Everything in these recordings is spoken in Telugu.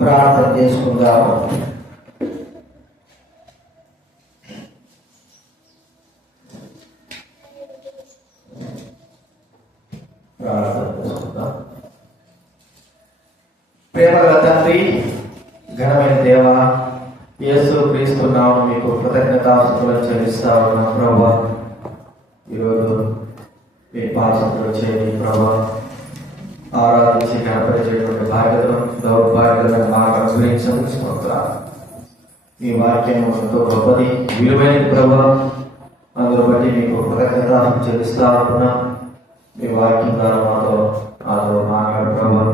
ప్రార్థన చేసుకుందాము. ప్రేమగల తండ్రి, ఘనమైన దేవ, యేసు క్రీస్తు నామమున మీకు కృతజ్ఞతాస్తుతులు చెల్లిస్తా ఉన్నాం ప్రభువా. ఈరోజు మీ పాదసంతులు చేయండి ప్రభువా, ఆరాధించి కనపరిచేటువంటి బాధ్యతను దౌర్భాగ్యతను మాకు అనుగ్రహించండి. స్తోత్రాలు. మీ వాక్యం ఎంతో గొప్పది, విలువైనది ప్రభువా. అందులో బట్టి మీకు కృతజ్ఞతలు చెల్లిస్తా ఉన్నాం. మీ వాక్యం ద్వారా మాతో మాట్లాడు ప్రభువా.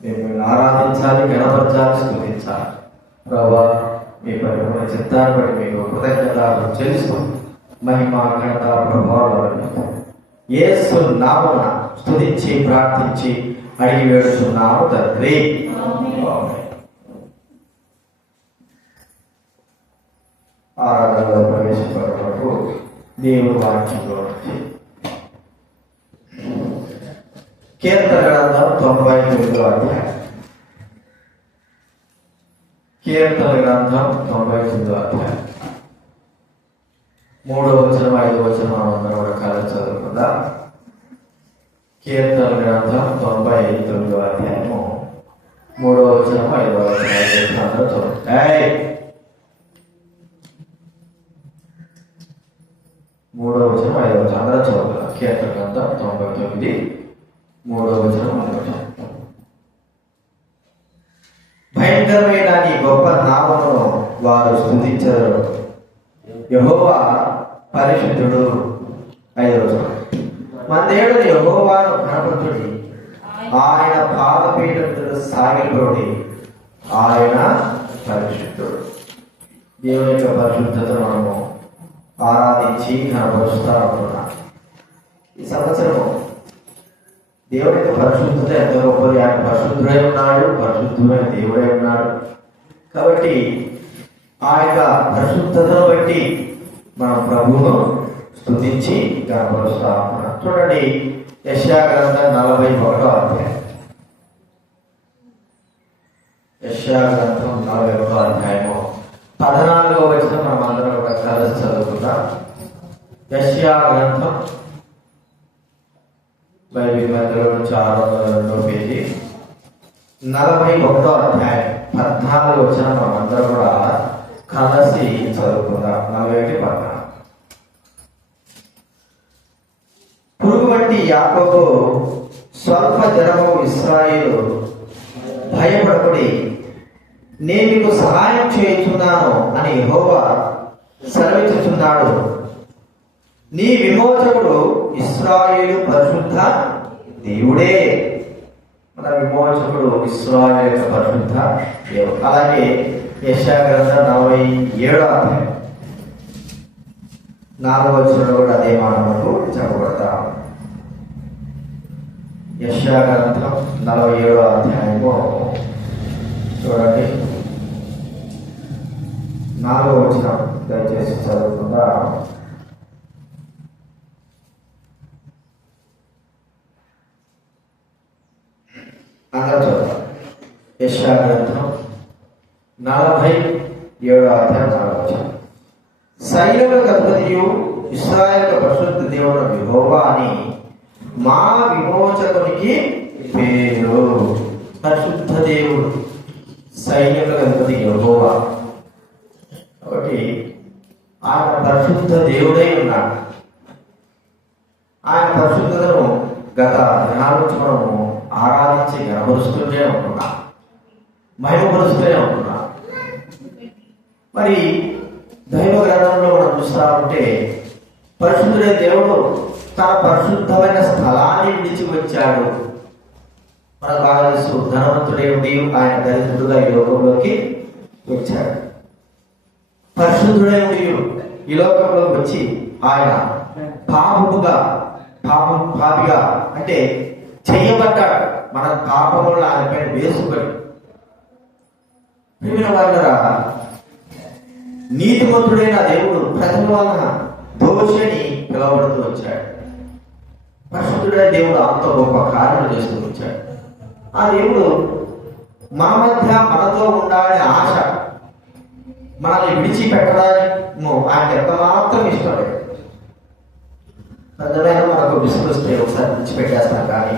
మేము ఆరాధించాలి, గణపరచాలి, స్తుతించాలి ప్రభువా. మీ పరిపూర్ణ చిత్తాన్ని బట్టి మీకు కృతజ్ఞతలు చెల్లిస్తూ మహిమ ఘనత ప్రభావాలు యేసు నామమున స్తుతించి ప్రార్థించి అడిగి వేడుచున్నాము తండ్రి. ఆరాధనలో ప్రవేశించే వరకు దేవుని వాక్యంలో కీర్తన గ్రంథం 99వ అధ్యాయం. కీర్తన గ్రంథం 99వ అధ్యాయం 3వ వచనం 5వ వచనం అందరం కూడా కాలం చదువుకుందా. కీర్తన గ్రంథం 99వ అధ్యాయము 3వ వచనం 5వ వచనం అందరూ చదువుతాయి. 3వ వచనం 5వ వచనం అందరూ చదువుతారు. కీర్తన గ్రంథం 99 3వ వచనం 5వ వచనం. భయంకరమైన నీ గొప్ప నామమును వారు స్తుతించరు. యెహోవా పరిశుద్ధుడు. 5వ వచనం. మన దేవుడు యెహోవాను కనపరుచుడి, ఆయన పాదపీఠమున సాగిలపడుడి, ఆయన పరిశుద్ధుడు. దేవుని యొక్క పరిశుద్ధతను మనము ఆరాధించి కనపరుస్తా ఉంటున్నాం. ఈ సంవత్సరము దేవుడి యొక్క పరిశుద్ధత ఎంతో గొప్పది. ఆయన పరిశుద్ధుడై ఉన్నాడు, పరిశుద్ధుడైన దేవుడై ఉన్నాడు. కాబట్టి ఆ యొక్క పరిశుద్ధతను బట్టి మనం ప్రభువును స్తుతించి కనపరుస్తా ఉన్నాం. చూడండి, యెషయా గ్రంథం 41వ అధ్యాయం. యెషయా గ్రంథం 41వ అధ్యాయము 14వ వచనం మనం అందరం కూడా కలిసి చదువుకుందాం. యెషయా గ్రంథం బైబిల్ మధ్యలో నుంచి 602వ పేజీ 41వ అధ్యాయం 14వ వచనం మనం అందరం కూడా కలిసి చదువుకుందాం. 41-14. పురుగు వంటి యాకోబు, స్వల్ప జనము ఇశ్రాయేలు, భయపడకుడి, నేను మీకు సహాయం చేయుచున్నాను అని యెహోవా సెలవిచ్చుచున్నాడు. నీ విమోచకుడు ఇశ్రాయేలు పరిశుద్ధ దేవుడే. మన విమోచకుడు ఇశ్రాయేలు పరిశుద్ధ దేవుడు. అలాగే యెషయా గ్రంథం 47వ అధ్యాయం 4వ వచనంలో కూడా అదే మాట మనకు చెప్పబడతాం. యెషయా గ్రంథం 47వ అధ్యాయము చూడండి, 4వ వచనం దయచేసి చదువుకుందా. అందరూ చదువుతాం. యెషయా గ్రంథం 47వ అధ్యాయం 4వ వచనం. సైన్యములకు అధిపతియు ఇశ్రాయేలు పరిశుద్ధ దేవుడు యెహోవా అని మా విమోచకునికి పేరు. పరిశుద్ధ దేవుడు, సైన్యముల అధిపతి యెహోవా. కాబట్టి ఆయన పరిశుద్ధ దేవుడై ఉన్నాడు. ఆయన పరిశుద్ధతను గత దినాల నుంచి మనము ఆరాధించి గణపరుస్తూనే ఉంటున్నాం, మహిమపరుస్తూనే ఉంటున్నాం. మరి దైవ గ్రంథంలో మనం చూస్తా ఉంటే పరిశుద్ధుడే దేవుడు తన పరిశుద్ధమైన స్థలాన్ని విడిచి వచ్చాడు. మనకు బాగా తెలుసు, ధనవంతుడేవుడి ఆయన దరిద్రుడుగా ఈ లోకంలోకి వచ్చాడు. పరిశుద్ధుడేవుడి ఈ లోకంలోకి వచ్చి ఆయన పాపిగా అంటే చేయబడ్డాడు. మన పాపములను ఆయన పైన వేసుకొని వాళ్ళరా నీతిమంతుడైన దేవుడు ప్రజల వలన దోషిని పిలవబడుతూ వచ్చాడు. పరిశుద్ధుడైన దేవుడు అంత గొప్ప కార్యాలు చేస్తూ వచ్చాడు. ఆ దేవుడు మన మధ్య మనతో ఉండాలనే ఆశ, మనల్ని విడిచిపెట్టడానికి ఆయన ఎంత మాత్రం ఇష్టపడే. ప్రజలైనా మనకు విసుకొస్తే ఒకసారి విడిచిపెట్టేస్తాం, కానీ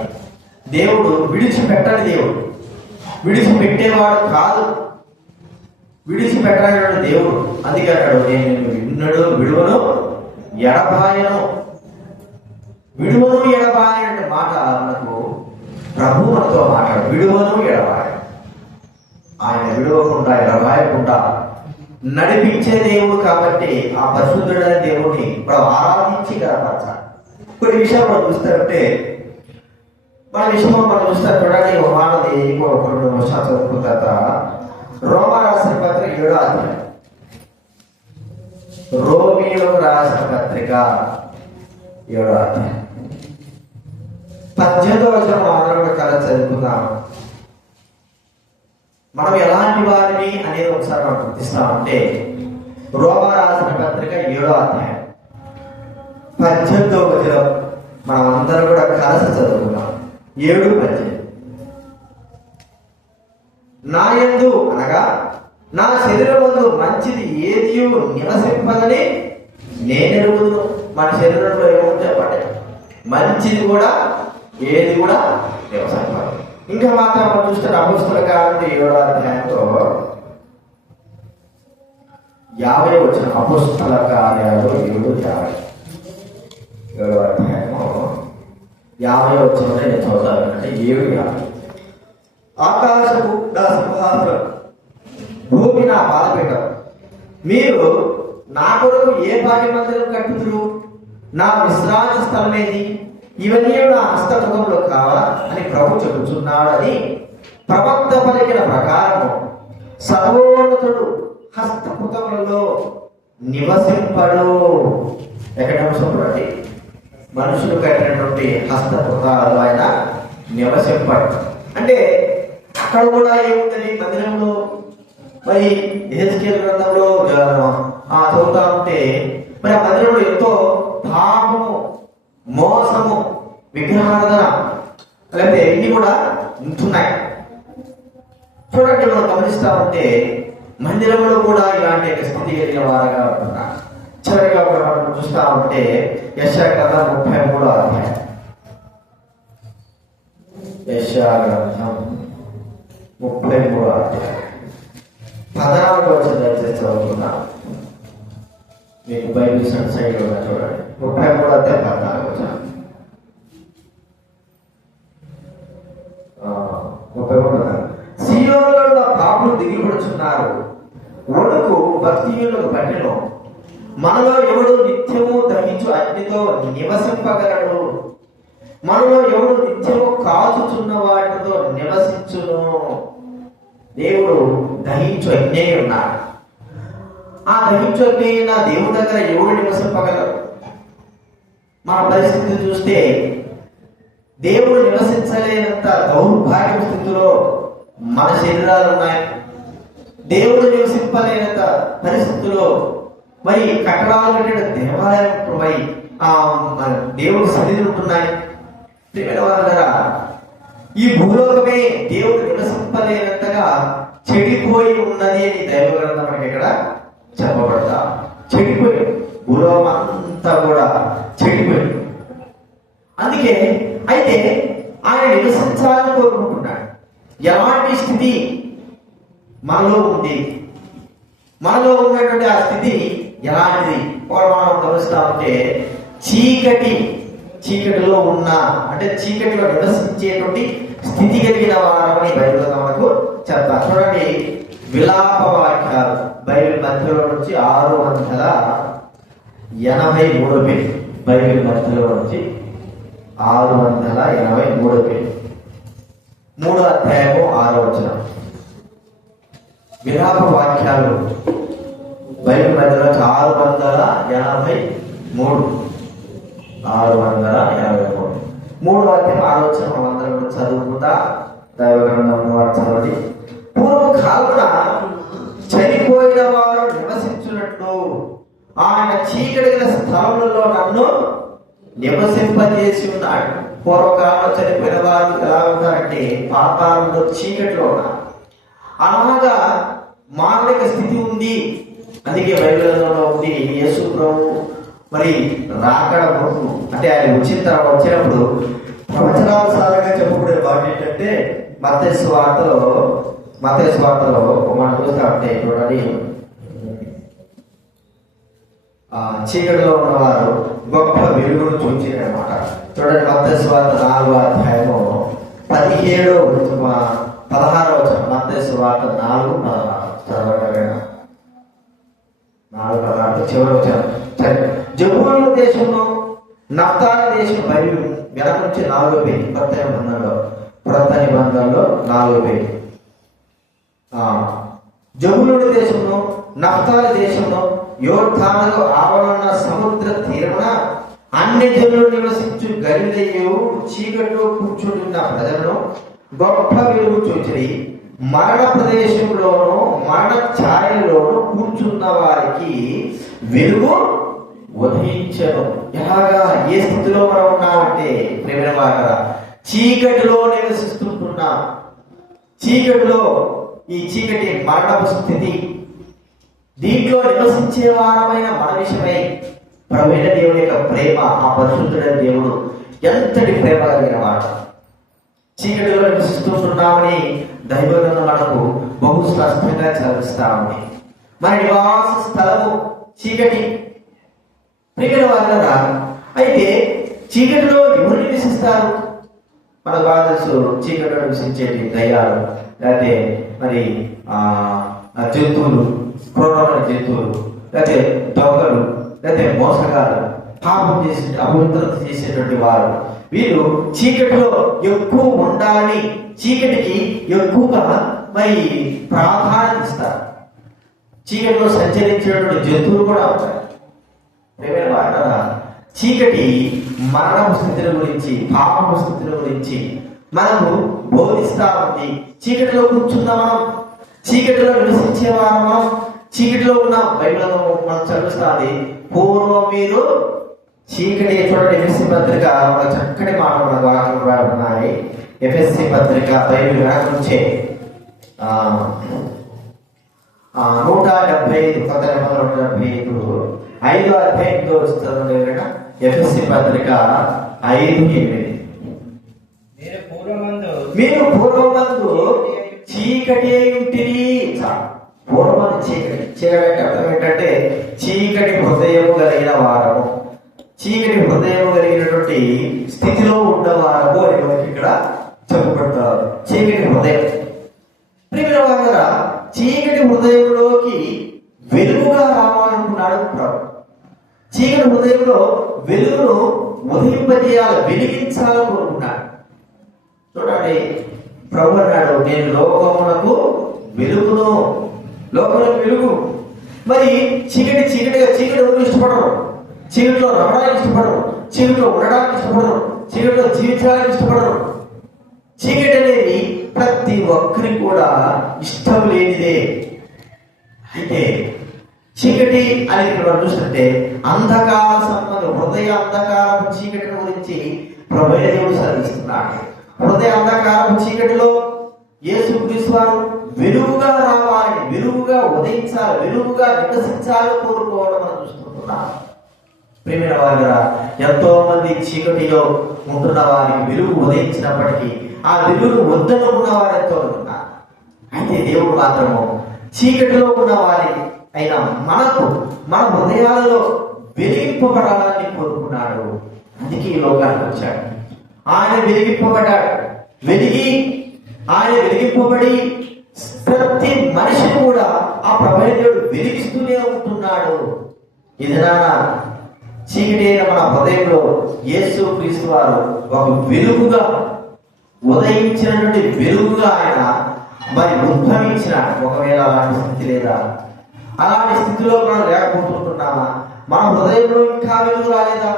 దేవుడు విడిచిపెట్టని దేవుడు, విడిచిపెట్టేవాడు కాదు, విడిచిపెట్టని దేవుడు. అందుకే అన్నాడు, నేను విడువను ఎడబాయను. విడువను ఎడబాయన మాట మనకు ప్రభు మనతో మాట్లాడు. విడువను ఎడబాయ, ఆయన విడువకుండా ఎడబాయకుండా నడిపించే దేవుడు. కాబట్టి ఆ పరిశుద్ధుడైన దేవుడిని మనం ఆరాధించి గడపరచాలి. కొన్ని విషయాలు మనం చూస్తారంటే మనం చూస్తే చూడండి, ఒక మానది కొన్ని వర్షాలు చదువుకున్న తర్వాత రోమా రాసిన పత్రిక 7వ అధ్యాయం, రోమియోకు రాసిన పత్రిక 7వ అధ్యాయం 18వ వచనం మనం కూడా కలిసి చదువుకుందాం. మనం ఎలాంటి వారిని అనేది ఒకసారి మనం గుర్తిస్తామంటే, రోమా రాసిన పత్రిక 7వ అధ్యాయం 18వ వచనం మనం అందరం కూడా కలిసి చదువుకున్నాం. 7:18 నా యందు అనగా నా శరీరమందు మంచిది ఏది నివసింపదని నేను ఎరుగుదును. మన శరీరంలో ఏమో చెప్పండి, మంచిది కూడా ఏది కూడా నివసింపదు. ఇంకా మాత్రం మనం చూస్తే అపోస్తల కార్యాలు 7వ అధ్యాయంలో 50 వచ్చిన అపోస్తల కార్యాలు 7:50 7వ అధ్యాయము 50 వచ్చిన నేను చదువుతానంటే 7:50 ఆకాశము నా సింహాసనం, భూమి నా పాదపీఠం. మీరు నా కొరకు ఏ భాగ్య మందిరం కట్టుదురు? నా విశ్రాంతి స్థలం ఏది? ఇవన్నీ నా హస్తముఖంలో కావాలా అని ప్రభు చెబుతున్నాడని ప్రవక్త పలికిన ప్రకారము సర్వోన్నతుడు హస్తముఖములలో నివసింపడు. ఎక్కడ నివసింపడండి? మనుషులు కట్టినటువంటి హస్తముఖాలలో ఆయన నివసింపడు. అంటే అక్కడ కూడా ఏముందని మందిరంలో మరి యెహెజ్కేలు గ్రంథంలో చదువుతా ఉంటే మరి ఆ మందిరంలో ఎంతో పాపము, మోసము, విగ్రహారాధన లేకపోతే ఇన్ని కూడా ఉంటున్నాయి. చూడండి, మనం గమనిస్తా ఉంటే మందిరంలో కూడా ఇలాంటి స్థితి కలిగిన వారుగా ఉంటున్నారు. చివరిగా కూడా మనం చూస్తా ఉంటే యెషయా గ్రంథం 33వ అధ్యాయం, యెషయా గ్రంథం 33వ అధ్యాయం 14వ వచనం దయచేసి చదువుతున్నాం. మీకు బైబిల్ సైడ్ లో చూడండి. 33వ అధ్యాయం 14వ వచనం. 33 సీయోనులో ఉన్న పాపులు దిగిపడుచున్నారు, వణుకు భక్తిహీనులకు పట్టెను. మనలో ఎవడు నిత్యము దహించు అగ్నితో నివసింపగలడు? మనలో ఎవడు నిత్యము కాచుచున్న వాటితో నివసించును? దేవుడు దహించు అగ్ని ఉన్నాడు. ఆ దహించు అగ్ని నా దేవుడి దగ్గర ఎవడు నివసింపగలరు? మన పరిస్థితి చూస్తే దేవుడు నివసించలేనంత దౌర్భాగ్య స్థితిలో మన శరీరాలు ఉన్నాయి. దేవుడు నివసింపలేనంత పరిస్థితుల్లో మరి కట్టడాలు కట్టిన దేవాలయం దేవుడు సన్నిధులు ఉంటున్నాయి. ఈ భూలోకమే దేవుడు నివసింపలేనంతగా చెడిపోయి ఉన్నది అని దైవ గ్రంథం మనకి ఇక్కడ చెప్పబడతా. చెడిపోయి భూలోకం అంతా కూడా చెడిపోయింది. అందుకే అయితే ఆయన నివసించాలని కోరుకుంటున్నాడు. ఎలాంటి స్థితి మనలో ఉంది, మనలో ఉన్నటువంటి ఆ స్థితి ఎలాంటిది మనం గమనిస్తామంటే చీకటిలో ఉన్న అంటే చీకటిలో నివసించేటువంటి స్థితి కలిగిన వారమని బైబిల్ మనకు చెప్తారు. చూడండి, విలాప వాక్యాలు బైబిల్ మధ్యలో నుంచి 683 పేజీ, బైబిల్ మధ్యలో నుంచి 683 పేజీ, 3వ అధ్యాయము 6వ వచనం. విలాప వాక్యాలు బైబిల్ మధ్యలో 683 3వ అధ్యాయం 6వ వచనం అందరూ చదువుకుంటా దైవ గ్రంథం చదవండి. పూర్వకాలమున చనిపోయిన వారు నివసించున్నట్లు ఆయన చీకటి గల స్థలములలో నన్ను నివసింపజేసి ఉన్నాడు. పూర్వకాలంలో చనిపోయిన వారు ఎలా ఉన్నారంటే పాతాళంలో చీకటిలో ఉన్నారు. అలాగా మానవిక స్థితి ఉంది. అందుకే బైబిల్లో ఉంది యేసు ప్రభు మరి రాకడ ముందు అంటే ఆయన వచ్చినప్పుడు ప్రవచనానుసారంగా చెప్పబడే మాట ఏంటంటే మత్తయి సువార్తలో మనం చూస్తామంటే చూడండి, చీకటిలో ఉన్నవారు గొప్ప వెలుగును చూచినమాట. చూడండి, మత్తయి సువార్త 4వ అధ్యాయము 16వ వచనం 16వ వచనం. మత్తయి సువార్త 4:16 చివరి వచనం. జబూలూను దేశంలో నఫ్తాలి దేశం బయలు వెనక నుంచి 4వ పేజీ, కొత్త నిబంధనలో 4వ పేజీ. జబూలూను దేశంలో నఫ్తాలి దేశంలో యోర్దానుకు ఆవరణ సముద్ర తీరమున అన్ని జనులు నివసించు గలిలయు చీకటిలో కూర్చుంటున్న ప్రజలను గొప్ప వెలుగు చూచిరి. మరణ ప్రదేశంలోనూ మరణ ఛాయలోనూ కూర్చున్న వారికి వెలుగు ఉదయించను. ఎలాగా ఏ స్థితిలో మనం ఉన్నామంటే ప్రేమ వారు చీకటిలో నివసిస్తుంటున్నాం. చీకటిలో ఈ చీకటి మరణపు స్థితి, దీంట్లో నివసించే వారమైన మన విషయమై ప్రభువైన దేవుని యొక్క ప్రేమ, ఆ పరిశుద్ధుడైన దేవుడు ఎంతటి ప్రేమ కలిగిన వాడు. చీకటిలో నివసిస్తుంటున్నామని దైవగ్రంథం మనకు బహు స్పష్టంగా చదివిస్తామని. మన నివాస స్థలము చీకటి. ప్రియమైన వారులారా, అయితే చీకటిలో ఎవరు నివసిస్తారు? మనకు బాగా తెలుసు, చీకటిలో నివసించేటి దయ్యాలు, లేకపోతే మరి జంతువులు, క్రూరమైన జంతువులు, లేకపోతే దొంగలు, లేకపోతే మోసగాలు, పాపం చేసి అపవిత్రత చేసేటువంటి వారు. వీళ్ళు చీకటిలో ఎక్కువ ఉండాలని చీకటికి ఎక్కువగా మరి ప్రాధాన్యత ఇస్తారు. చీకటిలో సంచరించేటువంటి జంతువులు కూడా ఉంటాయి. చీకటి మరణపు స్థితుల గురించి, పాపపు స్థితుల గురించి మనకు బోధిస్తా ఉంది. చీకటిలో కూర్చున్న మనం, చీకటిలో నివసించేవారు మనం, చీకటిలో ఉన్న బైబిల్లో మనం చదువుతుంది. పూర్వం మీరు చీకటి, చూడండి ఎఫ్ఎస్సి పత్రిక చక్కటి మాటలు మన వాక్యం ఉన్నాయి. ఎఫ్ఎస్సి పత్రిక బైబిల్ వెనక నుంచే 175 కొత్త నిబంధన 175 5వ అధ్యాయంతో వస్తుంది. ఎఫ్ఎస్సి పత్రిక 5:8 మీరు పూర్వమందు చీకటి ఉంటిని. పూర్వమందు చీకటి అంటే అర్థం ఏంటంటే చీకటి హృదయము కలిగిన వారము, చీకటి హృదయము కలిగినటువంటి స్థితిలో ఉన్నవారము అని మనకి ఇక్కడ చెప్పబడతారు. చీకటి హృదయం. ప్రియమైన వారులారా, చీకటి హృదయంలోకి వెలుగుగా రావాలనుకున్నాడు ప్రభు. చీకటి హృదయంలో వెలుగును ఉదయింపజేయాలి, వెలిగించాలని కోరుకున్నాడు. చూడండి, ప్రభు అన్నాడు, నేను లోకమునకు వెలుగును. లోకములకు వెలుగు. మరి చీకటిగా ఎవరు ఇష్టపడరు? చీకటిలో రావడానికి ఇష్టపడరు, చీకటిలో ఉండడానికి ఇష్టపడరు, చీకటిలో జీవించడానికి ఇష్టపడరు. చీకటి అనేది ప్రతి ఒక్కరికి కూడా ఇష్టం లేనిదే. అయితే చీకటి అనేది మనం చూస్తుంటే అంధకార సంబంధం, హృదయ అంధకారపు చీకటి గురించి ప్రభువైన దేవుడు సాధిస్తున్నాడు. హృదయ అంధకారపు చీకటిలో యేసుక్రీస్తు వారు వెలుగుగా రావాలని, వెలుగుగా ఉదయించాలి, వెలుగుగా వికసించాలని కోరుకోవడం మనం చూస్తున్నాం. ప్రియమైన వారుగా ఎంతో మంది చీకటిలో ఉంటున్న వారికి వెలుగు ఉదయించినప్పటికీ ఆ వెలుగు వద్దనుకున్న వారు ఎంతో ఉన్నారు. అయితే దేవుడు మాత్రము చీకటిలో ఉన్న వారి అయినా మనకు మన హృదయాలలో వెలిగింపబడాలని కోరుకున్నాడు. అందుకే ఈ లోకానికి వచ్చాడు. ఆయన వెలిగింపబడ్డాడు. ఆయన వెలిగింపబడి ప్రతి మనిషిని కూడా ఆ ప్రభువుడు వెలిగిస్తూనే ఉంటున్నాడు. ఇది చీకటి అయిన మన హృదయంలో యేసు క్రీస్తు వారు ఒక వెలుగుగా ఉదయించినటువంటి వెలుగుగా ఆయన మరి ఉద్భవించినాడు. ఒకవేళ అలాంటి స్థితి లేదా, అలాంటి స్థితిలో మనం లేకపోతుంటున్నామా? మన హృదయంలో ఇంకా వెలుగు రాలేదా?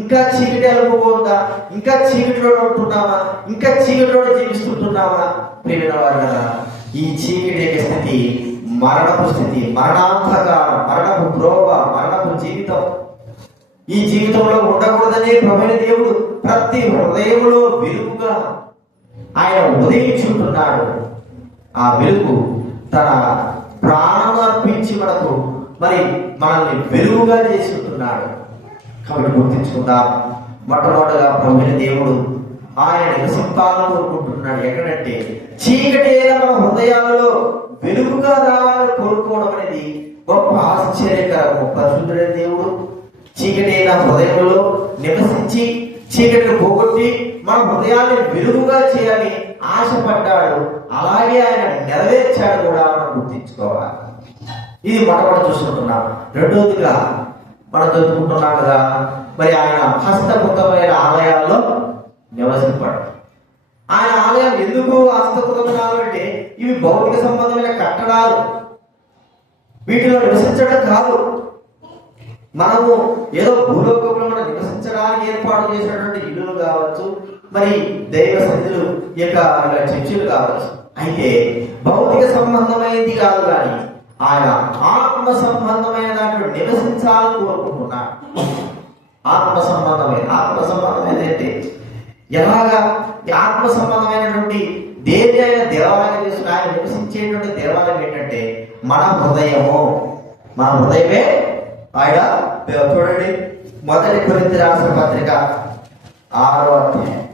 ఇంకా చీకటి అనుకోకుండా ఇంకా చీకటిలో ఉంటున్నామా? ఇంకా చీకటిలో జీవిస్తుంటున్నామా? ప్రియమైన వారు కదా, ఈ చీకటి యొక్క స్థితి మరణపు స్థితి, మరణాంతకాలం, మరణపు ద్రోవ, మరణపు జీవితం. ఈ జీవితంలో ఉండకూడదనే ప్రభువైన దేవుడు ప్రతి హృదయంలో వెలుగుగా ఆయన ఉదయించుంటున్నాడు. ఆ వెలుగు తన ప్రాణం అర్పించి మనల్ని వెలుగుగా చేసుకుంటున్నాడు. కాబట్టి గుర్తించుకుందాం, మొట్టమొదటిగా ప్రభువైన దేవుడు ఆయన నివసింపాలని కోరుకుంటున్నాడు. ఎక్కడంటే చీకటి అయిన మన హృదయాలలో వెలుగుగా రావాలని కోరుకోవడం అనేది గొప్ప ఆశ్చర్యకరము. పరిశుద్ధుడైన దేవుడు చీకటి అయిన హృదయంలో నివసించి చీకటిని పోగొట్టి మన హృదయాన్ని వెలుగుగా చేయాలని ఆశపడ్డాడు. అలాగే ఆయన నెరవేర్చాడు కూడా మనం గుర్తించుకోవాలి. ఇది మొట్టమొదటి చూసుకుంటున్నాం. రెండోదిగా మనం చదువుకుంటున్నాం కదా, మరి ఆయన హస్తకృతమైన ఆలయాల్లో నివసింపాడు. ఆయన ఆలయం ఎందుకు హస్తకృతమైన అంటే ఇవి భౌతిక సంబంధమైన కట్టడాలు, వీటిలో నివసించడం కాదు. మనము ఏదో భూలోకంలో మనం నివసించడానికి ఏర్పాటు చేసినటువంటి ఇల్లులు కావచ్చు, మరి దైవ సన్నిధులు యొక్క చర్చిలు కావచ్చు. అయితే భౌతిక సంబంధమైనది కాదు, కానీ ఆయన ఆత్మ సంబంధమైన దాంట్లో నివసించాలని కోరుకుంటున్నాడు. ఆత్మ సంబంధమైన అంటే ఎలాగా? ఆత్మ సంబంధమైనటువంటి దేవి అయిన దేవాలయం చేసుకుని ఆయన నివసించేటువంటి దేవాలయం ఏంటంటే మన హృదయమే. ఆయన చూడండి, మొదటి కొరింథీ రాసిన పత్రిక 6వ అధ్యాయం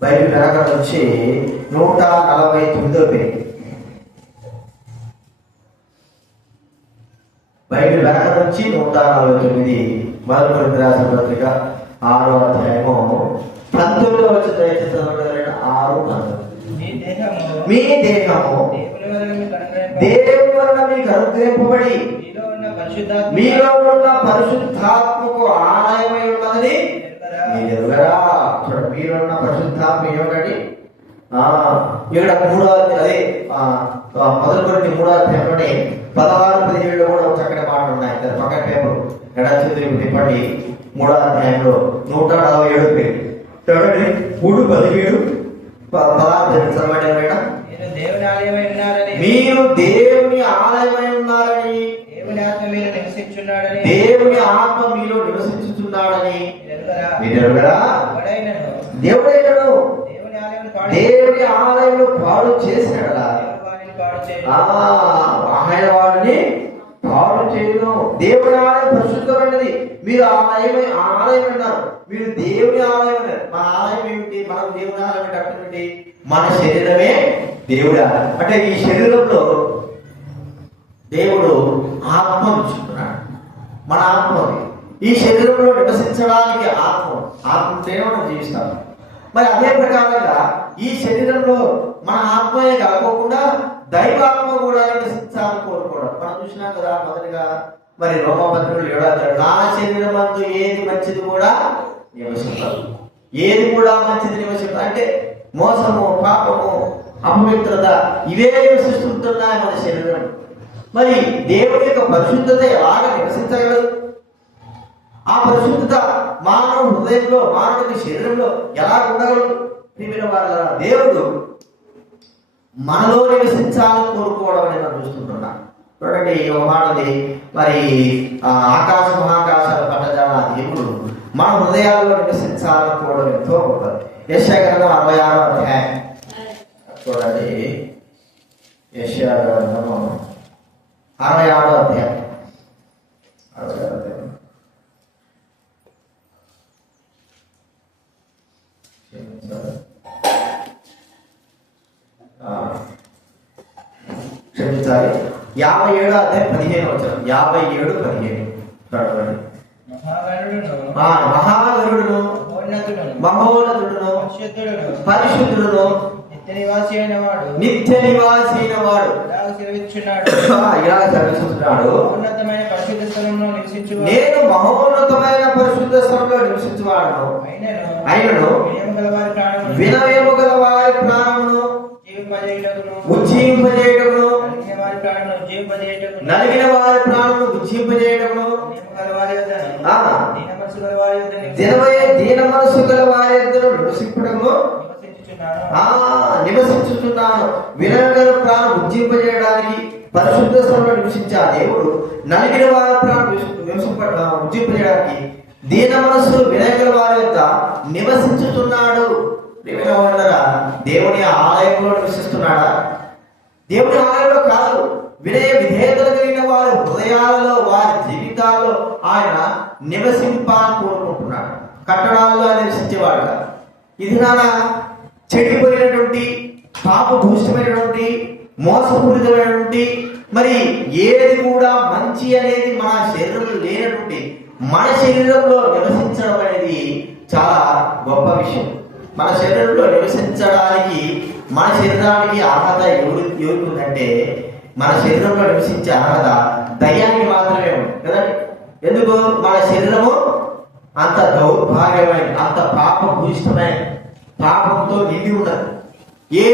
బైబిల్ వెనక నుంచి 149వ పేజీ. బైబిల్ వెనక నుంచి 149 మొదటి కొరింథీ రాసిన పత్రిక 6వ అధ్యాయము 19వ వచనం దయచేసి చదవండి. 6:19. మీ దేహము దేవుని వలన మీకు అనుగ్రహింపబడి మీలో ఉన్న పరిశుద్ధాత్మకు ఆలయమై ఉన్నదని మీరు ఎరుగరా? చూడండి, మీలో ఉన్న పరిశుద్ధాత్మ ఏమిటండి? ఇక్కడ 3వ అదే మొదటి కొరింథీ 3వ అధ్యాయంలోనే 16-17 కూడా చక్కటి మాటలు ఉన్నాయి. పక్కన పేపర్ ఎడచేతులకు తిప్పండి. 3వ అధ్యాయంలో 147 పేరు చూడండి. 3:17 16 చదవండి. ఎవరైనా మీరు దేవుని ఆలయమై ఉన్నారని, దేవుని ఆత్మ మీలో నివసించుచున్నాడని మీరు ఎరుగరా? దేవుడైనను దేవుని ఆలయంలో పాడు చేసినడా ఆయన వాడిని పాడు చేయను. దేవుని ఆలయం పరిశుద్ధమైనది. మీరు ఆలయం అన్నారు, మీరు దేవుని ఆలయం అన్నారు. మన ఆలయం ఏమిటి? మనం దేవుని ఆలయం అంటే అర్థం ఏంటి? మన శరీరమే దేవుడి ఆలయం. అంటే ఈ శరీరంలో దేవుడు ఆత్మ ఉంచుకున్నాడు. మన ఆత్మ ఈ శరీరంలో నివసించడానికి ఆత్మతోనే మనం జీవిస్తాం. మరి అదే ప్రకారంగా ఈ శరీరంలో మన ఆత్మయే కాకోకుండా దైవాత్మ కూడా నివసించాలని కోరుకోవడం. మనం చూసినాం కదా, మొదటిగా మరి రోమపత్రికలు 7వ నా శరీరం అందు ఏది మంచిది కూడా నివసించదు, ఏది కూడా మంచిది నివసించదు. అంటే మోసము, పాపము, అపవిత్రత ఇవే నివసిస్తుంటున్నాయి మన శరీరం. మరి దేవుని యొక్క పరిశుద్ధత ఎలాగ నివసించగలదు? ఆ పరిశుద్ధత మానవ హృదయంలో, మానవుడి శరీరంలో ఎలా ఉండగలదు? ప్రియమైన వాళ్ళ దేవుడు మనలో నివసించాలని కోరుకోవడం అనేది మనం చూస్తుంటున్నా. చూడండి, ఒక మాటది, మరి ఆకాశ మహాకాశాలు పట్టజాల దేవుడు మన హృదయాల్లో నివసించాలని కోరడం ఎంతో గొప్పది. యెషయా గ్రంథం 66వ అధ్యాయం చూడండి. యెషయా గ్రంథం 66వ అధ్యాయం క్షమించాలి. 57 అధ్యాయం 15 వచనం. 57:15 చదవండి. మహాగరుడును మహోన్నతుడును పరిశుద్ధుడును నిత్య నివాసి అయిన వాడు ఇలా సెలవిస్తున్నాడు. నేను మహోన్నతమైన పరిశుద్ధ స్థలంలో నివసించువాడును. అయినను వినయము గల వారి ప్రాణమును ఉజ్జీవింపజేయటమును, నలిగిన వారి ప్రాణమును ఉజ్జీవింపజేయటమును, దీన మనసు గల వారి యొద్దను నివసించుచున్నాను. వినయగల ప్రాణం ఉజ్జింపజేయడానికి పరిశుద్ధ స్థలంలో నివసించే ఆ దేవుడు నలిగిన వారి ప్రాణం ఉజ్జింపజేయడానికి దీన మనస్సు వినయగల వారి యొక్క నివసించుతున్నాడు. దేవుని ఆలయంలో నివసిస్తున్నాడా? దేవుని ఆలయంలో కాదు, వినయ విధేయతలు కలిగిన వారి హృదయాలలో, వారి జీవితాల్లో ఆయన నివసింపాలని కోరుకుంటున్నాడు. కట్టడాల్లో నివసించేవాడు. ఇది నానా చెడిపోయినటువంటి పాపభూషితమైనటువంటి మోసపూరితమైనటువంటి మరి ఏది కూడా మంచి అనేది మన శరీరంలో లేనటువంటి మన శరీరంలో నివసించడం అనేది చాలా గొప్ప విషయం. మన శరీరంలో నివసించడానికి మన శరీరానికి అర్హత ఎవరికి ఉందంటే మన శరీరంలో నివసించే అర్హత దయ్యానికి మాత్రమే ఉంది కదండి. ఎందుకు? మన శరీరము అంత దౌర్భాగ్యమైన, అంత పాపభూషితమైన, పాపంతో నిండి ఉన్నది. ఏ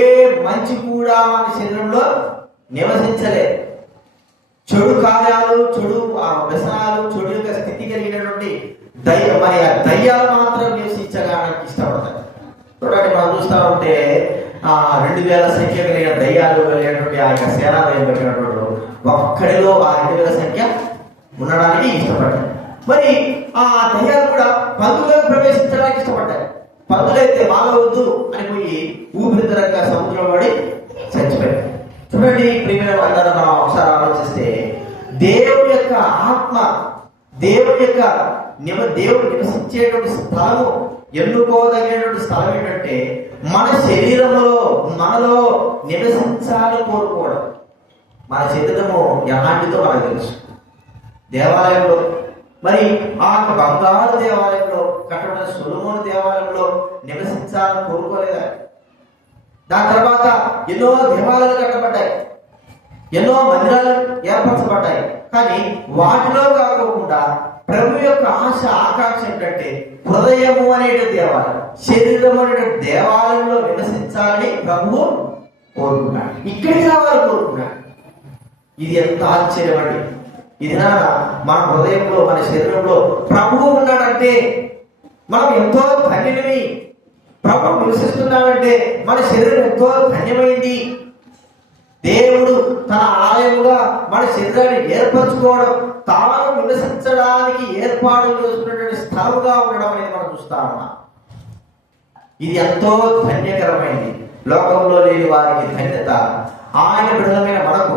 మంచి కూడా మన శరీరంలో నివసించలేదు. చెడు కార్యాలు, చెడు వ్యసనాలు, చెడు యొక్క స్థితి కలిగినటువంటి మరి ఆ దయ్యాలు మాత్రం నివసించడానికి ఇష్టపడతారు. చూడండి, మనం చూస్తూ ఉంటే 2000 సంఖ్య కలిగిన దయ్యాలు కలిగినటువంటి ఆ యొక్క సేనాలయం పెట్టినటువంటి ఒక్కడిలో ఆ 2000 సంఖ్య ఉండడానికి ఇష్టపడ్డాయి. మరి ఆ దయ్యాలు కూడా పందులకు ప్రవేశించడానికి ఇష్టపడ్డాయి. పందులైతే మాలవద్దు అని పోయి ఊపిరితిరక్క సముద్రం పడి చచ్చిపోయారు. చూడండి ప్రియమైన వాళ్ళని మనం ఒకసారి ఆలోచిస్తే దేవుడి యొక్క ఆత్మ, దేవుడి యొక్క దేవుడు నివసించేటువంటి స్థలము, ఎన్నుకోదగినటువంటి స్థలం ఏంటంటే మన శరీరములో, మనలో నివసించాలని కోరుకోవడం. మన శరీరము ఎలాంటిదో మనకు తెలుసు. దేవాలయంలో మరి ఆ బంగారు దేవాలయంలో కట్టబడిన సొలొమోను దేవాలయంలో నివసించాలని కోరుకోలేదా? దాని తర్వాత ఎన్నో దేవాలయాలు కట్టబడ్డాయి, ఎన్నో మందిరాలు ఏర్పరచబడ్డాయి. కానీ వాటిలో కాకోకుండా ప్రభు యొక్క ఆశ, ఆకాంక్ష ఏంటంటే హృదయము అనేటువంటి దేవాలయం, శరీరం అనేటువంటి దేవాలయంలో నివసించాలని ప్రభువు కోరుకున్నాడు. ఇక్కడికి రావాలని కోరుకున్నాడు. ఇది ఎంత ఆశ్చర్యం అండి! ఇది మన హృదయంలో, మన శరీరంలో ప్రభువు ఉన్నాడంటే మనం ఎంతో ధన్యులమి. ప్రభువు నివసిస్తున్నాడంటే మన శరీరం ఎంతో ధన్యమైంది. దేవుడు తన ఆలయముగా మన శరీరాన్ని ఏర్పరచుకోవడం, తాను నివసించడానికి ఏర్పాటు చేసుకున్నటువంటి స్థలముగా ఉండడం అనేది మనం చూస్తామన్నా. ఇది ఎంతో ధన్యకరమైంది. లోకంలో లేని వారికి ధన్యత. ఆయన బిడ్డలమైన మనకు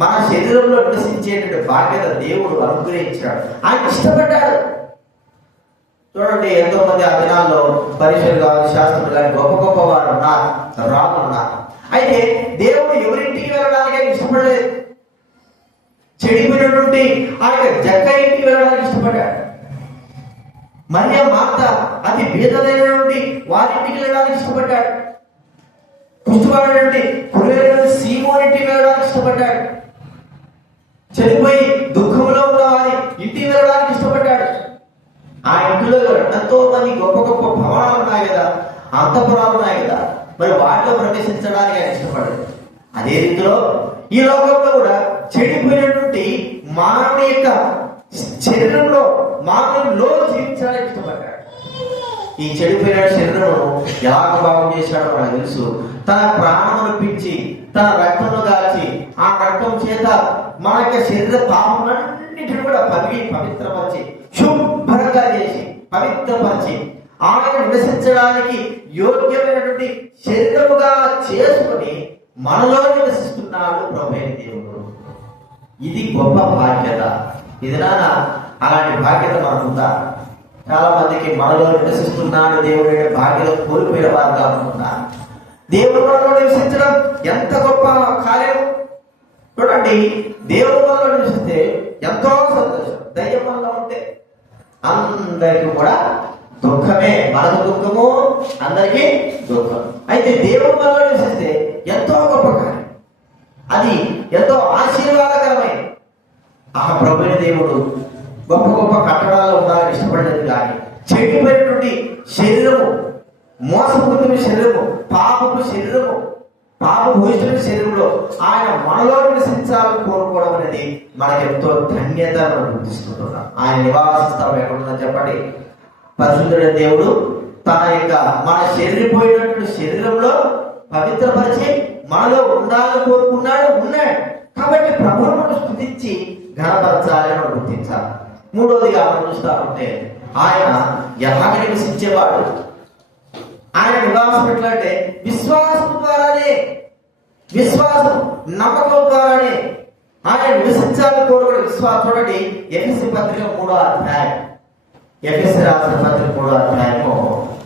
మన శరీరంలో నివసించేటువంటి బాధ్యత దేవుడు అనుగ్రహించాడు. ఆయన ఇష్టపడ్డాడు. చూడండి, ఎంతో మంది ఆ దినాల్లో పరిశీలు కానీ, శాస్త్రులు కానీ, గొప్ప గొప్ప వారు ఉన్నారు, రాళ్ళు ఉన్నారు. అయితే దేవుడు ఎవరింటికి వెళ్ళడానికి ఆయన ఇష్టపడలేదు. చెడిపోయినటువంటి ఆయన జక్క ఇంటికి వెళ్ళడానికి ఇష్టపడ్డాడు. మరియ మాత అతి బీదలైనటువంటి వారింటికి వెళ్ళడానికి ఇష్టపడ్డాడు. కుష్ఠువాడైనటువంటి కురేలు సీమోనింటికి వెళ్ళడానికి ఇష్టపడ్డాడు. చనిపోయి దుఃఖంలో ఉన్న వారి ఇంటికి వెళ్ళడానికి ఇష్టపడ్డాడు. ఆ ఇంటిలో ఎంతో మంది గొప్ప గొప్ప భవనాలు ఉన్నాయి కదా, అంతఃపురాలు ఉన్నాయి కదా, మరి వాటిలో ప్రవేశించడానికి ఆయన ఇష్టపడ్డాడు. అదే రీతిలో ఈ లోకంలో కూడా చెడిపోయినటువంటి మానవుని యొక్క శరీరంలో, మానవునిలో జీవించడానికి ఇష్టపడ్డాడు. ఈ చెడిపోయిన శరీరము ఎలా బాగు చేశాడో మనకు తెలుసు. తన ప్రాణమును పిచ్చి, తన రక్తమును దాచి, ఆ రక్తం చేత మన యొక్క శరీర పాపములన్నింటిని కూడా పవిత్రపరిచి, శుభ్రంగా చేసి, పవిత్రపరిచి, ఆయన నివసించడానికి యోగ్యమైనటువంటి శరీరముగా చేసుకుని మనలో నివసిస్తున్నాడు ప్రభువైన దేవుడు. ఇది గొప్ప బాధ్యత. ఇది అలాంటి బాధ్యత మనకుందా? చాలా మందికి మనలో నివసిస్తున్నాడు దేవుడు బాధ్యత కోల్పోయిన వారుగా ఉంటున్నారు. దేవుడు మనలో నివసించడం ఎంత గొప్ప కార్యం! చూడండి, దేవుడు వల్ల నివసిస్తే ఎంతో సంతోషం. దయ్యం వల్ల ఉంటే అందరికీ కూడా దుఃఖమే. మనకు దుఃఖము, అందరికీ దుఃఖం. అయితే దేవుడు వల్ల నివసిస్తే ఎంతో గొప్ప కార్యం, అది ఎంతో ఆశీర్వాదకరమైన. ఆ ప్రభుని దేవుడు గొప్ప గొప్ప కట్టడాలు ఉండాలని ఇష్టపడలేదు. కానీ చెడిపోయినటువంటి శరీరము, మోసపూరిత శరీరము, పాపపు శరీరము, పాప భూషణ శరీరంలో ఆయన మనలో నివసించాలని కోరుకోవడం అనేది మనకెంతో ధన్యత మనం గుర్తిస్తుంటున్నాం. ఆయన నివాస స్థలం ఎక్కడుందని చెప్పండి. పరిశుద్ధుడైన దేవుడు తన యొక్క మన శరీరపోయినటువంటి శరీరంలో పవిత్రపరిచి మనలో ఉండాలని కోరుకున్నాడు, ఉన్నాడు. కాబట్టి ప్రభువును స్తుతించి ఘనపరచాలి అని గుర్తించాలి. మూడోదిగా మనం చూస్తా ఉంటే ఆయన ఎలాగ నివసించేవాడు. ఆయన నివాసం ఎట్లంటే విశ్వాసం ద్వారానే, విశ్వాసం నమ్మకం ద్వారానే ఆయన నివసించాలని కోరుకునే విశ్వాసం. చూడండి, ఎఫెసీ పత్రిక 3వ అధ్యాయం, ఎఫెసీ రాసిన పత్రిక 3వ అధ్యాయము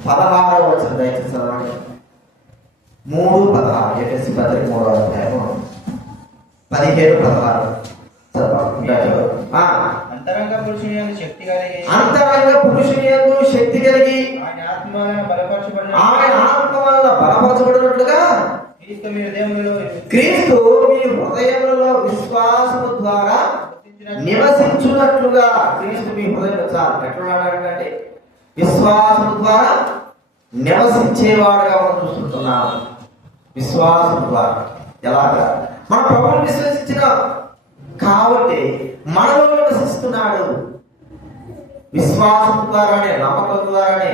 16వ వచనం దయచేసి చదవండి. 3:16 ఎఫెసీ పత్రిక 3వ అధ్యాయము 15-16 అంతరంగ పురుషుని యందు శక్తి కలిగి, అంతరంగ పురుషుని యందు శక్తి కలిగి ఆయన ఆత్మ వలన బలపరచబడినట్లుగా క్రీస్తు మీ హృదయములలో మీ హృదయములలో విశ్వాసము ద్వారా నివసించున్నట్లుగా. క్రీస్తు మీ హృదయంలో చాలు ఎట్లున్నాడంటే విశ్వాసము ద్వారా నివసించేవాడుగా మనం చూస్తుంటున్నాం. విశ్వాసం ద్వారా ఎలాగా? మన ప్రభువును విశ్వసించినాం కాబట్టి మనలో నివసిస్తున్నాడు. విశ్వాసం ద్వారానే, నమ్మకం ద్వారానే.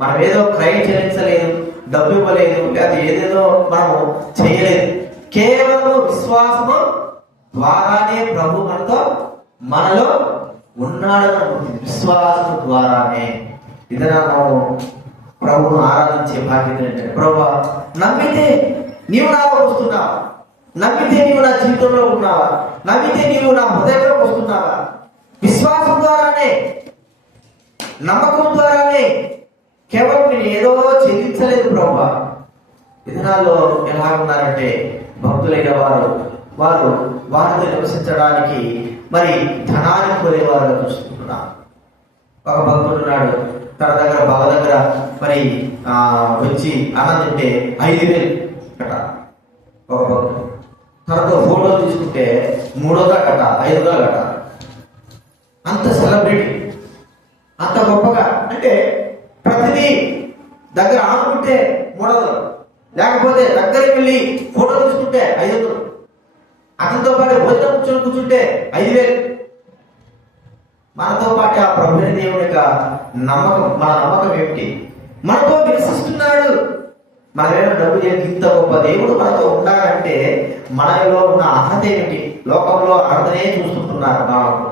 మనం ఏదో క్రయం చెల్లించలేదు, డబ్బు ఇవ్వలేదు, లేదా ఏదేదో మనము చేయలేదు. కేవలం విశ్వాసము ద్వారానే ప్రభు మనలో ఉన్నాడని విశ్వాసం ద్వారానే. ఇదన్నా మనం ప్రభువును ఆరాధించే బాధ్యత ఏంటంటే, ప్రభు నమ్మితే నీవు నాలో వస్తున్నావా, నమ్మితే నీవు నా జీవితంలో ఉన్నావా, నమ్మితే నీవు నా హృదయంలోకి వస్తున్నావా. విశ్వాసం ద్వారానే, నమ్మకం ద్వారానే. కేవలం నేను ఏదో చెల్లించలేదు ప్రభు. విధానాల్లో ఎలా ఉన్నారంటే భక్తులైన వారు వారితో నివసించడానికి మరి ధనాన్ని కోరేవారుగా చూసుకుంటున్నారు. ఒక భక్తుడు ఉన్నాడు, తన దగ్గర బావ దగ్గర మరి వచ్చి అన్నం తింటే 5,000 కట. ఒక భక్తుడు తనతో ఫోటోలు తీసుకుంటే 3,000 కట, 5,000 కట. అంత సెలబ్రిటీ, అంత గొప్పగా. అంటే ప్రతిదీ దగ్గర ఆడుకుంటే 300, లేకపోతే దగ్గరికి వెళ్ళి ఫోటో తీసుకుంటే 500, అతనితో పాటు భోజనం కూర్చుంటే 5,000. మనతో పాటు ఆ ప్రభుని దేవుని యొక్క నమ్మకం, మన నమ్మకం ఏమిటి? మనతో నివసిస్తున్నాడు. మనమేమో డబ్బు ఇంత గొప్ప దేవుడు మనతో ఉండాలంటే మనలో ఉన్న అర్హత ఏమిటి? లోకంలో అర్హతనే చూస్తుంటున్నారు మానవుడు.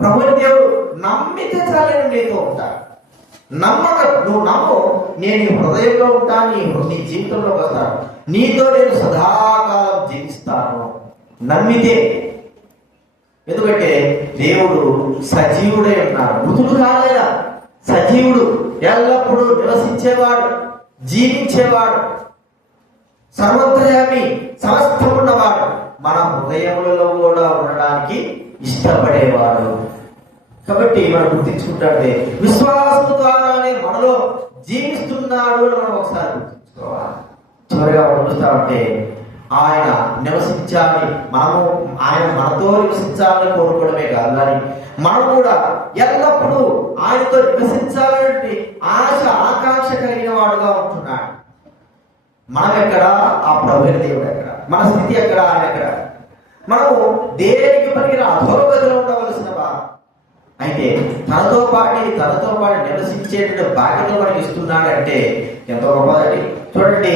ప్రభుని దేవుడు నమ్మితే చాలని నీతో ఉంటాడు. నమ్మకం, నువ్వు నమ్ము, నేను నీ హృదయంలో ఉంటాను, నీ జీవితంలోకి వస్తాను, నీతో నేను సదాకాలం జీవిస్తాను. నమ్మితే. ఎందుకంటే దేవుడు సజీవుడై ఉన్నాడు, మృతుడు కాలేదా, సజీవుడు, ఎల్లప్పుడూ నివసించేవాడు, జీవించేవాడు, సర్వత్రయామి, సమస్తమున్నవాడు, మన హృదయములలో కూడా ఉండడానికి ఇష్టపడేవాడు. కాబట్టి మనం గుర్తించుకుంటే విశ్వాసం ద్వారానే మనలో జీవిస్తున్నాడు అని మనం ఒకసారి గుర్తించుకోవాలి. చివరిగా మనం చూస్తామంటే ఆయన నివసించాలి, ఆయన మనతో నివసించాలని కోరుకోవడమే కాదు, కానీ మనం కూడా ఎల్లప్పుడూ ఆయనతో నివసించాలనే ఆశ ఆకాంక్ష కలిగిన వాడుగా ఉంటున్నాడు. మనం ఎక్కడ, ఆ ప్రభుని దేవుడు ఎక్కడ, మన స్థితి ఎక్కడ, ఆయన ఎక్కడ? మనము దేనికి పనికిన అధోగతిలో ఉండవలసిన వారు. అయితే తనతో పాటు నివసించేటువంటి బాధ్యత మనకి ఇస్తున్నాడంటే ఎంతో గొప్పదండి. చూడండి,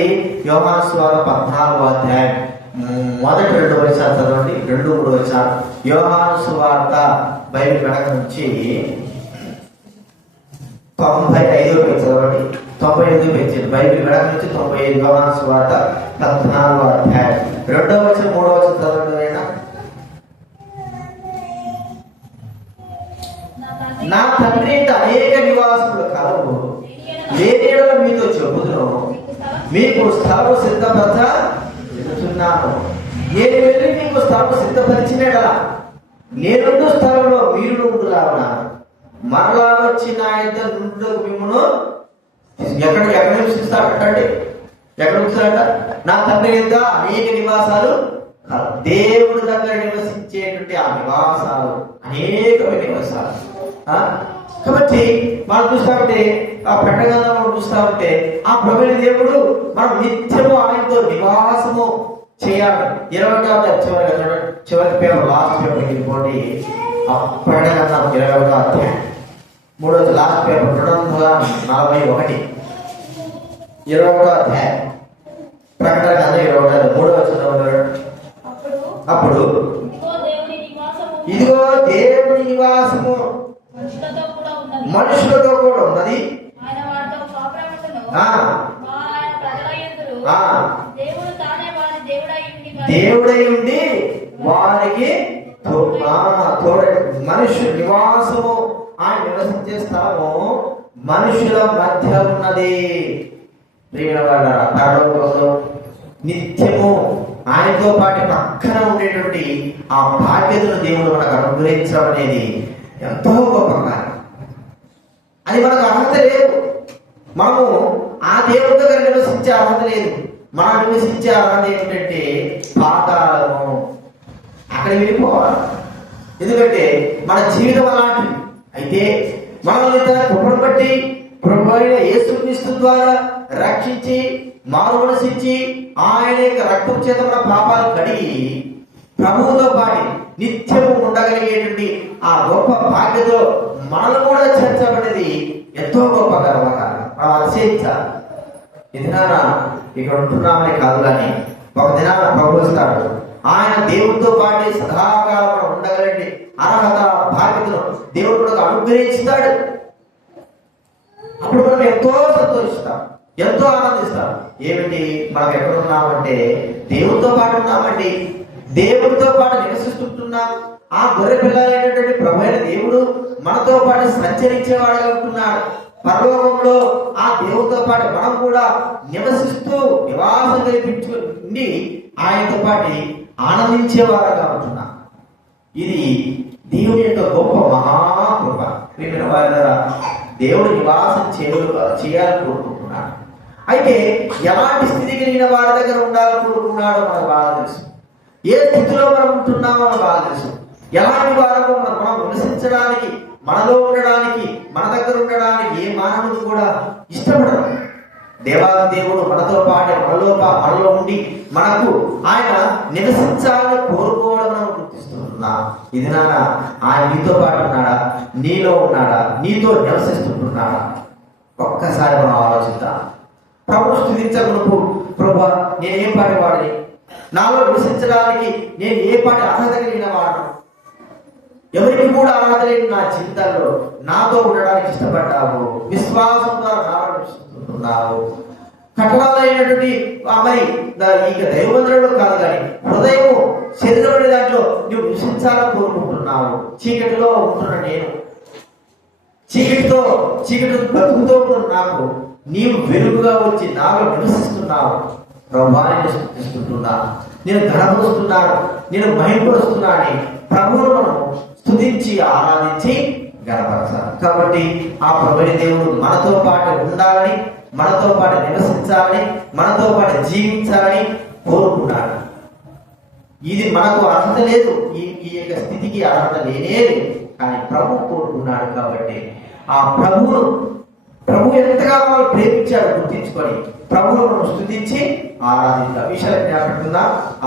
యోహాను సువార్త 14వ అధ్యాయం మొదటి 2 వచనాలు చదవండి, 2-3 వచనాలు. యోహాను సువార్త బైబిల్ వెనక నుంచి 95 పేజీ చదవండి, 95 పేజీ బైబిల్ వెనక నుంచి 95. యోహాను సువార్త 14వ అధ్యాయం 2వ వచనం 3వ వచనం చదవండి. నా తండ్రి అనేక నివాసములు కలవు, లేని యెడల మీతో చెబుదును, మీకు స్థలము సిద్ధపరచుచున్నాను. నేను వెళ్ళి మీకు స్థలం సిద్ధపరిచినడలా నేనుండు స్థలంలో మీరు ఉండులాగున మరలా వచ్చి నా యొద్ద నుండుటకు మిమ్మును ఎక్కడ నివసిస్తాడంటే ఎక్కడ ఉంచుతాడట? నా తండ్రి యొద్ద అనేక నివాసాలు, దేవుడి దగ్గర నివసించేటువంటి ఆ నివాసాలు అనేకమైన నివాసాలు. కాబట్టి మనం చూస్తామంటే ఆ ప్రకటన చూస్తామంటే ఆ ప్రభువైన దేవుడు మనం నిత్యము ఆయనతో నివాసము చేయాలి. 20వ చివరి పేపర్ లాస్ట్ పేపర్ ఇంకోటి ప్రకటన 20వ అధ్యాయం 3వ లాస్ట్ పేపర్ 241 20వ అధ్యాయం ప్రకటన 23వ వచనం. అప్పుడు ఇదిగో దేవుని నివాసము మనుషులతో కూడా ఉన్నది, దేవుడై ఉండి వారికి మనుషుల నివాసము, ఆయన నివసించే స్థలము మనుషుల మధ్య ఉన్నది. పరలోకంలో నిత్యము ఆయనతో పాటు పక్కన ఉండేటువంటి ఆ బాధ్యతను దేవుడు మనకు అనుగ్రహించడం అనేది ఎంతో గొప్ప కార్యం. అది మనకు అర్హత లేదు. మనము ఆ దేవుడి దగ్గర నివసించే అర్హత లేదు. మనం నివసించే అర్హత ఏంటంటే పాతాళము, అక్కడ వెళ్ళిపోవాలి. ఎందుకంటే మన జీవితం అలాంటిది. అయితే మనల్ని తన కృపను బట్టి ప్రభువైన యేసుక్రీస్తు ద్వారా రక్షించి మారు మనసిచ్చి ఆయన యొక్క రక్తం చేత మన పాపాలు కడిగి ప్రభువుతో పాటు నిత్యము ఉండగలిగేటువంటి ఆ గొప్ప భాగ్యతలో మనల్ని కూడా చేర్చబడేది ఎంతో గొప్ప గర్వకారం. మనం ఆశయించాలి. ఈ దినాన ఇక్కడ ఉంటున్నామని కాదు, కానీ ఒక దినాన ప్రభు వస్తాడు. ఆయన దేవుడితో పాటు సదాకాలం ఉండగలిగే అర్హత బాధ్యతను దేవుడు మనకు అనుగ్రహిస్తాడు. అప్పుడు మనం ఎంతో సంతోషిస్తాం, ఎంతో ఆనందిస్తాం. ఏమిటి? మనం ఎక్కడ ఉన్నామంటే దేవుడితో పాటు ఉన్నామండి. దేవుడితో పాటు నివసిస్తుంటున్నాం. ఆ గొర్రె పిల్లలైనటువంటి ప్రభువైన దేవుడు మనతో పాటు సంచరించేవాడుగా ఉంటున్నాడు. పరలోకంలో ఆ దేవుడితో పాటు మనం కూడా నివసిస్తూ నివాసం కల్పించుకుని ఆయనతో పాటు ఆనందించేవారుగా ఉంటున్నాం. ఇది దేవుని యొక్క గొప్ప మహాకృప. ప్రియమైన వారిరా, దేవుడు నివాసం చేయాలని కోరుకుంటున్నాడు. అయితే ఎలాంటి స్థితి కలిగిన వారి దగ్గర ఉండాలని కోరుకున్నాడో మనకు బాగా తెలుసు. ఏ స్థితిలో మనం ఉంటున్నామో మనకు బాగా తెలుసు. ఎలాంటి వారు మనం నివసించడానికి, మనలో ఉండడానికి, మన దగ్గర ఉండడానికి ఏ మానవుడు కూడా ఇష్టపడరు. దేవాది దేవుడు మనతో పాటు మనలో ఉండి మనకు ఆయన నివసించాలని కోరుకోవడం మనం గుర్తిస్తున్నాం. ఇది నాన్న ఆయన నీతో పాటు ఉన్నాడా? నీలో ఉన్నాడా? నీతో నివసిస్తుంటున్నాడా? ఒక్కసారి మనం ఆలోచిద్దాం. ప్రభు స్థుతించకు ప్రభు నేను ఏ పాటి వాడిని, నాలో నివసించడానికి నేను ఏ పాటి అర్హత కలిగిన వాడను, ఎవరికి కూడా అర్హత లేని నా చింతల్లో నాతో ఉండడానికి ఇష్టపడ్డావు. విశ్వాసం ద్వారా నాలో నివసిస్తున్నావు. కఠోరాలైనటువంటి మరి ఇక దైవమందిరంలో కాదు, కానీ హృదయము శరీరమైన దాంట్లో నువ్వు నివసించాలని కోరుకుంటున్నావు. చీకటిలో ఉంటున్న నేను, చీకటి బతుకుతో ఉన్న నాకు నీవు వెలుగుగా వచ్చి నాలో నివసిస్తున్నావు. ప్రభువాన్ని స్తుతిస్తున్నాను, నేను ఘనపరుస్తున్నాను, నేను మహిమపరుస్తున్నాను. ప్రభువును మనం స్తుతించి ఆరాధించి గణపరచాలి. కాబట్టి ఆ ప్రభువైన దేవుడు మనతో పాటు ఉండాలని, మనతో పాటు నివసించాలని, మనతో పాటు జీవించాలని కోరుకున్నాడు. ఇది మనకు అర్హత లేదు. ఈ యొక్క స్థితికి అర్హత లేనే లేదు, కానీ ప్రభు కోరుకున్నాడు. కాబట్టి ఆ ప్రభు ఎంతగా మనం ప్రేమించాడు గుర్తించుకొని ప్రభువును మనం స్తుతించి ఆరాధిద్దాం. విషయాలు జ్ఞాపకం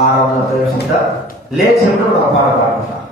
ఆరాధన ప్రవేశిద్దాం. లేచినప్పుడు మనం పాట పాడుతాం.